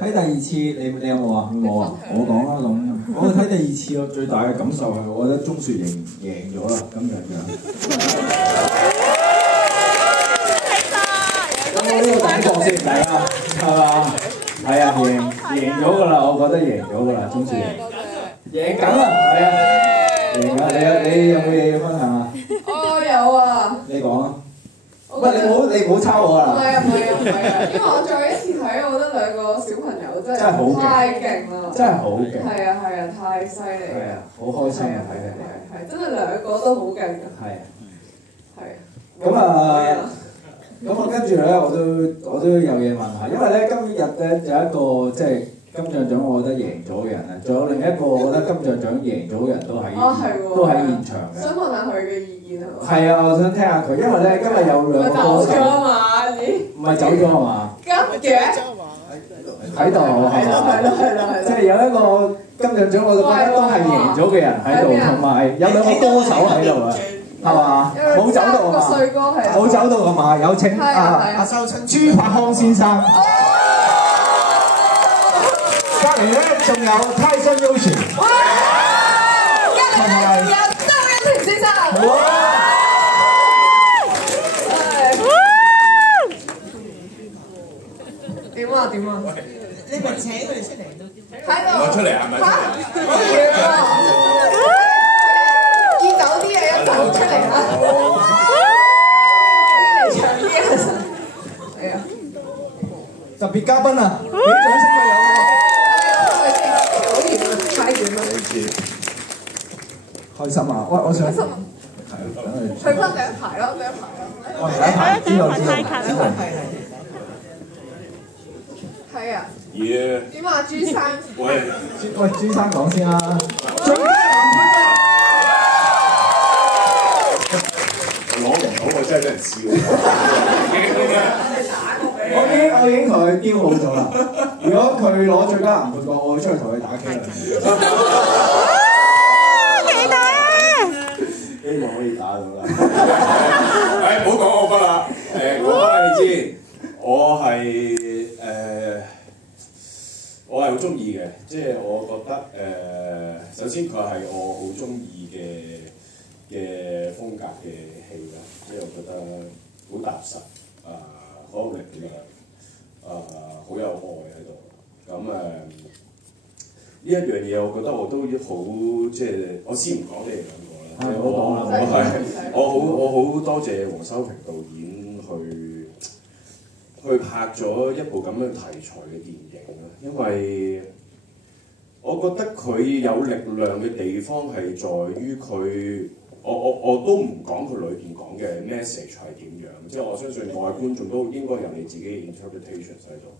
睇第二次你有冇啊？冇啊！我講啦咁。我睇第二次我最大嘅感受係，我覺得鍾雪瑩贏咗啦，今日嘅。咁我呢個感覺先唔係啊，係嘛？係啊，贏咗㗎啦！我覺得贏咗㗎啦，鍾雪瑩贏緊啦，係啊，贏緊！你有冇嘢要分享啊？我有啊。你講啊！喂，你唔好抄我啊！唔係啊，因為我再一次睇，我覺得兩個小朋友真係太勁啦！真係好勁！係啊，太犀利！係啊，好開心啊！睇佢哋係真係兩個都好勁嘅。係。咁啊，跟住咧，我都有嘢問下，因為咧今日咧有一個即係金像獎，我覺得贏咗嘅人咧，仲有另一個我覺得金像獎贏咗嘅人都喺現場嘅。想問下佢嘅意見係嘛？係啊，我想聽下佢，因為咧今日有兩個歌手。走咗啊嘛？唔係走咗係嘛？急嘅。喺度係嘛？即係有一個金像獎，我覺得都係贏咗嘅人喺度，同埋有兩個歌手喺度啊，係嘛？冇走到啊嘛？冇走到啊嘛？有請阿朱柏康先生。隔離咧仲有Tyson Yoshi。隔離有周欣婷先生。點啊？你咪請佢哋出嚟都喺度。我出嚟係咪？見到啲嘢一齊出嚟啦。長啲啊！係啊。特別嘉賓啊，俾掌聲佢有好遠啊！太遠啦！開心啊！我想。開心啊！係啊，等佢。去翻第一排咯，第一排咯。哦，第一排，知道。係啊。點啊，朱生？喂，朱生講先啦。攞唔到我真係俾人笑。我已經同佢標好咗啦。如果佢攞最佳男配角，我會出去同佢打機啦。期待啊！希望可以打到啦。唔好講我不啦。講翻你知，我係好中意嘅，即係我覺得首先佢係我好中意嘅風格嘅戲啦，即係我覺得好踏實，好有力量，好有愛喺度。咁呢一樣嘢，我覺得我都好即係我先唔講你哋兩個啦，即係我好多謝黃修平導演去拍咗一部咁樣題材嘅電影啦，因為我覺得佢有力量嘅地方係在於佢，我都唔講佢裏邊講嘅 message 係點樣，即係我相信各位觀眾都應該有你自己嘅 interpretation 喺度。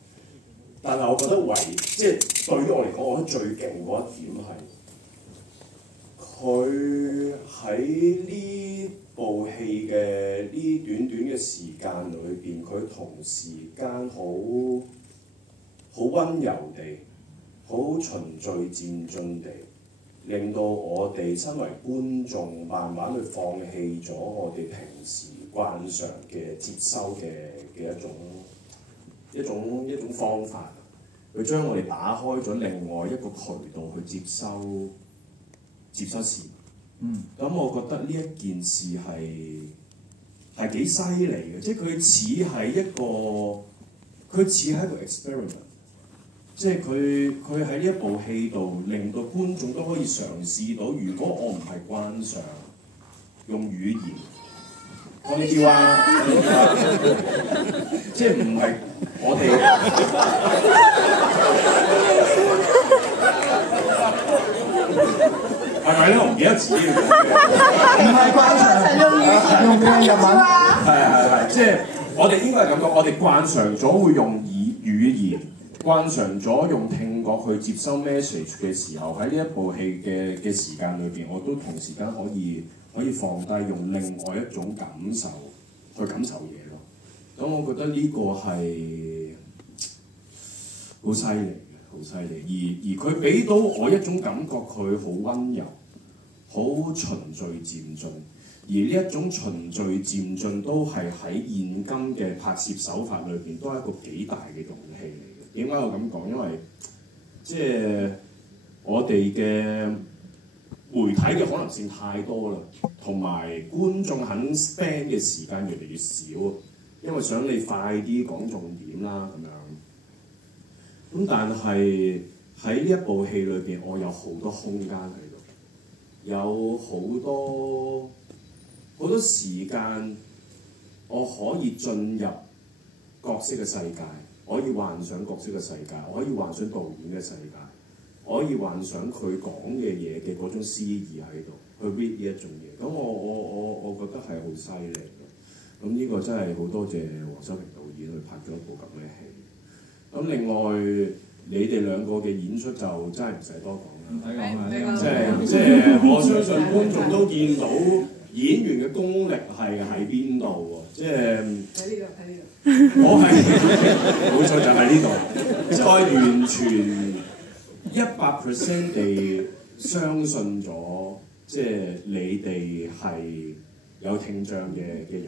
但係我覺得即係對於我嚟講，我覺得最勁嗰一點係佢喺呢部戲嘅呢短短嘅時間裏邊，佢同時間好溫柔地、好循序漸進地，令到我哋身為觀眾慢慢去放棄咗我哋平時慣常嘅接收嘅一種方法，佢將我哋打開咗另外一個渠道去接收事。咁我覺得呢一件事係幾犀利嘅，即係佢似係一個 experiment， 即係佢喺呢一部戲度令到觀眾都可以嘗試到，如果我唔係慣常用語言，呢啲話，即係唔係我哋。係咪咧？我唔記得自己唔係慣常用嘅日文。係，即係我哋應該係咁講，我哋慣常咗會用語言，慣常咗用聽覺去接收 message 嘅時候，喺呢一部戲嘅時間裏邊，我都同時間可以放低，用另外一種感受去感受嘢咯。咁我覺得呢個係好犀利。好犀利，而佢俾到我一種感覺，佢好溫柔，好循序漸進，而呢一種循序漸進都係喺現今嘅拍攝手法裏邊，都係一個幾大嘅勇氣嚟嘅。點解我咁講？因為即係我哋嘅媒體嘅可能性太多啦，同埋觀眾肯 spend 嘅時間越嚟越少，因為想你快啲講重點啦咁樣。咁但係喺呢一部戲裏邊，我有好多空間喺度，有好多時間，我可以進入角色嘅世界，可以幻想角色嘅世界，我可以幻想導演嘅世界。可以幻想佢講嘅嘢嘅嗰種詩意喺度，去 read 呢一種嘢。咁我覺得係好犀利嘅。咁呢個真係好多謝黃修平導演去拍咗一部咁嘅戲。咁另外你哋兩個嘅演出就真係唔使多講啦。唔使講啦，即係我相信觀眾都見到演員嘅功力係喺邊度喎。即係喺呢度，我係冇錯就係呢度，再完全。100% 地相信咗，即係你哋係有聽障嘅人，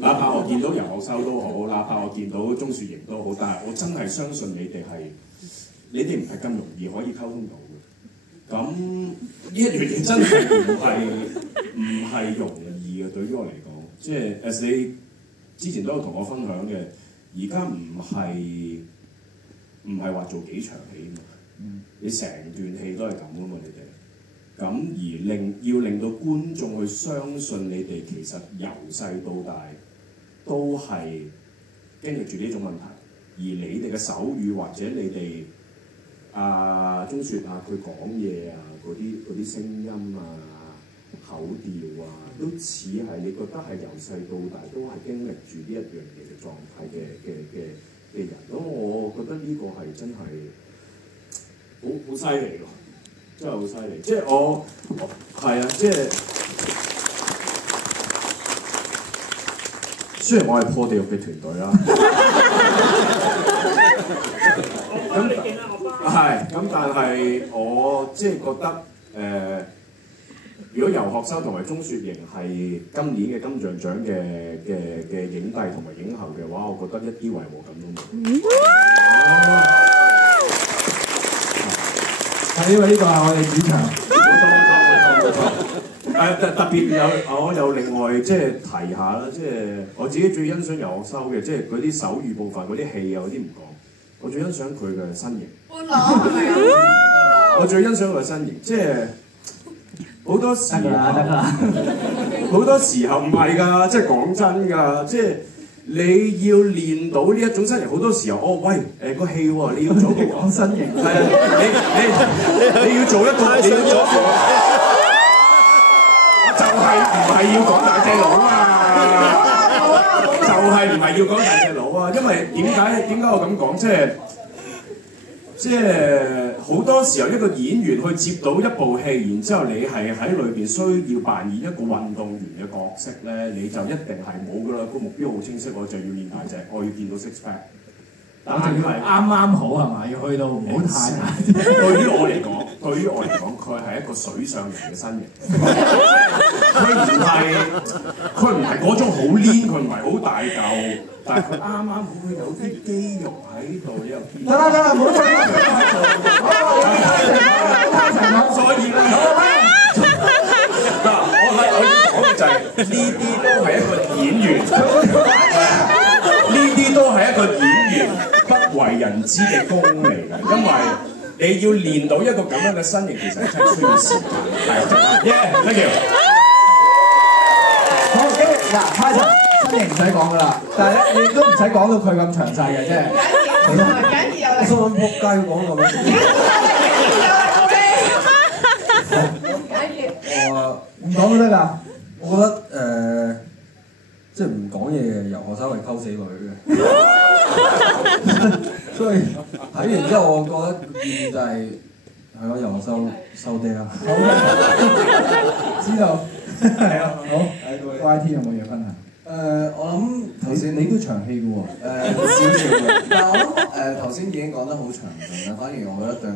哪怕我見到游學修都好，哪怕我見到鍾雪瑩都好，但係我真係相信你哋唔係咁容易可以溝通到嘅。咁呢一樣嘢真係唔係容易嘅，對於我嚟講，即係 as 你之前都有同我分享嘅，而家唔係話做幾場戲嘛。你成段戲都係咁噶嘛，你哋咁而要令到觀眾去相信你哋其實由細到大都係經歷住呢種問題，而你哋嘅手語或者你哋鍾雪佢講嘢嗰啲聲音口調都似係你覺得係由細到大都係經歷住呢一樣嘢嘅狀態嘅人，咁我覺得呢個係真係。好犀利咯！真係好犀利，即係我係啊！即係雖然我係破地獄嘅團隊啦，咁但係我即係覺得如果游學修同埋鍾雪瑩係今年嘅金像獎嘅影帝同埋影后嘅話，我覺得一啲違和感都冇。係因為呢個係我哋主場。冇錯。特別我有另外即係提下啦，即係我自己最欣賞游學修嘅，即係嗰啲手語部分嗰啲戲有啲唔講，我最欣賞佢嘅身形。半裸係咪啊？我最欣賞佢嘅身形，即係好多時候，好多時候唔係㗎，即係講真㗎，即係。你要練到呢一種身形，好多時候喂個戲喎，你要做個講身形，係啊，你要做一個，你要做一個，就係唔係要講大隻佬啊？就係唔係要講大隻佬啊？因為點解我咁講？即係好多時候一個演員去接到一部戲，然之後你係喺裏邊需要扮演一個運動員嘅角色咧，你就一定係冇㗎啦。個目標好清晰，我就要練大隻，我要見到 six pack。但係啱啱好係嘛？要去到唔好太大。對於我嚟講，佢係一個水上人嘅身形。佢唔係嗰種好黏，佢唔係好大嚿，但係佢啱啱好，佢有啲肌肉喺度，你又見。得啦，唔好再所以咧，嗱，我要講嘅就係呢啲都係一個演員，呢啲都係一個演員不為人知嘅功嚟嘅，因為你要練到一個咁樣嘅身形，其實真係需要時間。係，thank you。好，跟住嗱，開頭身形唔使講噶啦，但係咧你都唔使講到佢咁詳細嘅啫。緊要有嚟。心諗仆街講咁樣。唔講都得㗎。我覺得即係唔講嘢嘅游學修係溝死女嘅，所以睇完之後，我覺得建議就係咯，游學修收爹啦。知道係啊，好。YT 有冇嘢分享？我諗頭先你都長氣嘅喎。少少嘅，但係我諗頭先已經講得好詳盡啦。反而我覺得對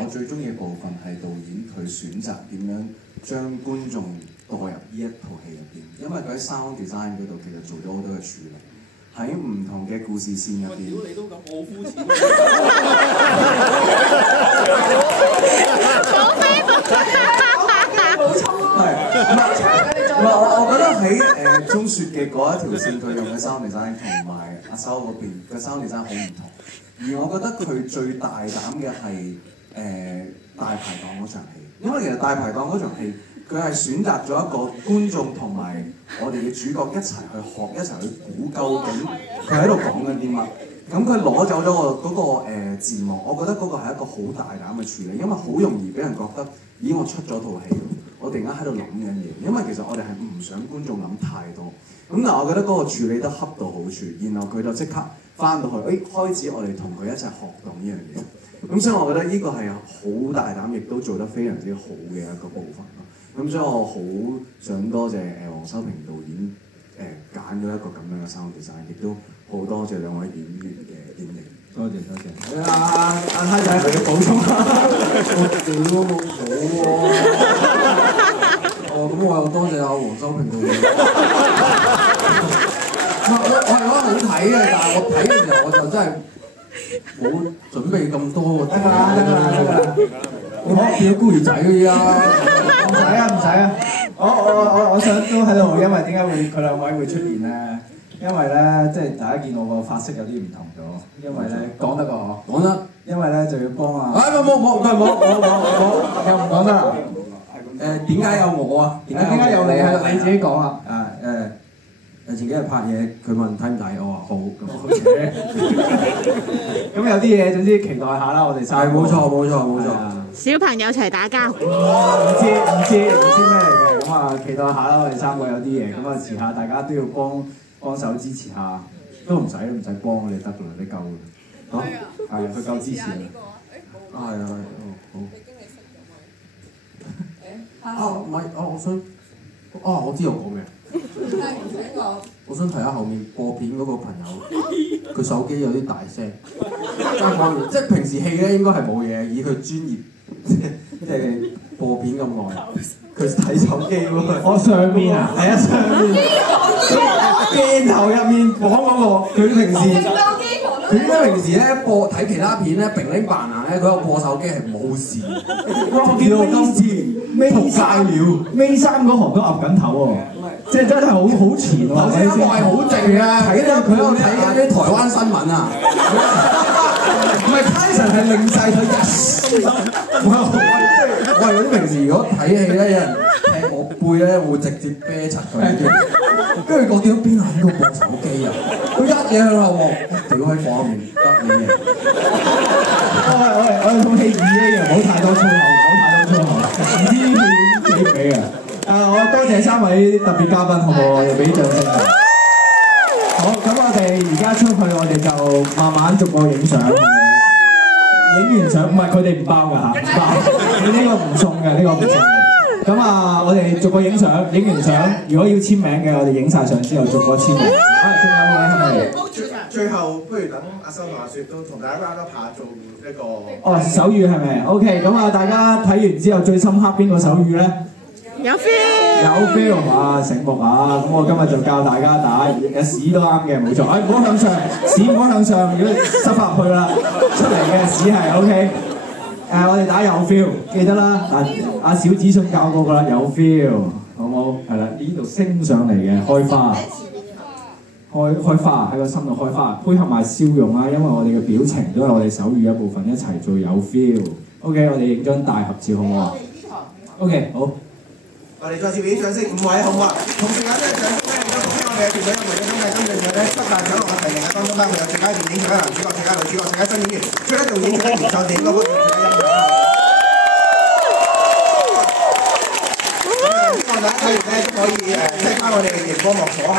我最中意嘅部分係導演佢選擇點樣將觀眾代入呢一套戲入邊，因為佢喺 sound design 嗰度其實做咗好多嘅處理，喺唔同嘅故事線入邊。你都咁好膚淺。我覺得喺鐘雪嘅嗰一條線，佢用嘅sound design同埋阿修嗰邊嘅sound design 好唔同。而我覺得佢最大膽嘅係大排檔嗰場戲，因為其實大排檔嗰場戲，佢係選擇咗一個觀眾同埋我哋嘅主角一齊去學，一齊去估究竟佢喺度講緊啲乜。咁佢攞走咗嗰個字幕，我覺得嗰個係一個好大膽嘅處理，因為好容易俾人覺得，咦我出咗套戲，我突然間喺度諗緊嘢，因為其實我哋係唔想觀眾諗太多。咁但係我覺得嗰個處理得恰到好處，然後佢就即刻翻到去，開始我哋同佢一齊學到呢樣嘢。咁所以我覺得呢個係好大膽，亦都做得非常之好嘅一個部分咯。咁所以我好想多謝黃修平導演揀咗一個咁樣嘅sound design，亦都好多謝兩位演員嘅演繹。多謝。阿太仔，你要補充啊！我屌冇補喎。咁我又多謝阿黃修平導演。我係覺得好睇嘅，但係我睇嘅時候我就真係冇準備咁多。得啦。我變咗孤兒仔嘅依家。唔使啊！我想都喺度，因為點解佢兩位會出現咧？因為咧，即係大家見我個髮色有啲唔同咗，因為咧講得個講得，因為咧就要幫啊！冇，又唔講得啦。點解有我啊？點解有你喺度？你自己講啊！前幾日拍嘢，佢問睇唔睇，我話好咁。咁有啲嘢總之期待下啦，我哋三個。冇錯。小朋友齊打交。唔知咩嚟嘅，咁啊期待下啦，我哋三個有啲嘢，咁啊遲下大家都要幫手支持下，都唔使幫我哋得㗎啦，你夠㗎。好，係佢夠支持啦。係，好。唔係，我想，我知我講咩。我想提下後面播片嗰個朋友，佢手機有啲大聲。即係平時戲咧應該係冇嘢，以佢專業即係播片咁耐，佢睇手機喎。我上邊啊，係啊上邊。鏡頭入面講嗰個，佢平時。佢應該平時咧睇其他片咧，平拎扮硬咧，佢有播手機係冇事。哇！我見到今次尾三嗰行都岌緊頭喎，即係真係好前喎。頭先一幕係好靜啊，睇咧佢喺度睇緊啲台灣新聞啊。唔係 Tyson 係令晒佢我係嗰啲平時如果睇戲咧，有人踢我背咧，會直接啤柒佢。跟住我見到邊個喺度播手機啊？佢一嘢向後望，屌喺房入面得你嘅。我哋套戲2A 唔好太多粗口，唔知俾唔俾啊？我多謝3位特別嘉賓，好唔好？我哋俾掌聲。好，咁我哋而家出去，我哋就慢慢逐個影相。影完相唔係佢哋唔包㗎嚇，唔包。你呢個唔送嘅，呢個唔送嘅。咁我哋逐個影相，影完相，如果要簽名嘅，我哋影晒相之後逐個簽名。仲有嘢係咪？最後不如等阿修同阿雪都同大家 round up 下做一個。手語係咪 ？OK， 咁大家睇完之後最深刻邊個手語咧？有 feel。哇！醒目啊！咁我今日就教大家打，有屎都啱嘅，冇錯。唔好向上，屎唔好向上，如果塞翻入去啦，出嚟嘅屎係 OK。我哋打有 feel， 記得啦。阿小子信教過㗎啦，有 feel， 好唔好？係啦，呢度升上嚟嘅開花，開花喺個心度開花，配合埋笑容啊，因為我哋嘅表情都係我哋手語一部分，一齊做有 feel。OK， 我哋影張大合照好唔好啊 ？OK， 好。我哋再次俾啲掌聲，5位好唔好啊？同時間咧，掌聲咧亦都恭喜我哋嘅團隊有為咗今日今日咧7大獎項嘅提名嘅當中，包括有最佳電影、最佳男主角、最佳女主角、最佳新演員、最佳導演、最佳原創電影歌曲、最佳音樂。希望大家睇完咧都可以即係翻我哋嘅熒光幕左下。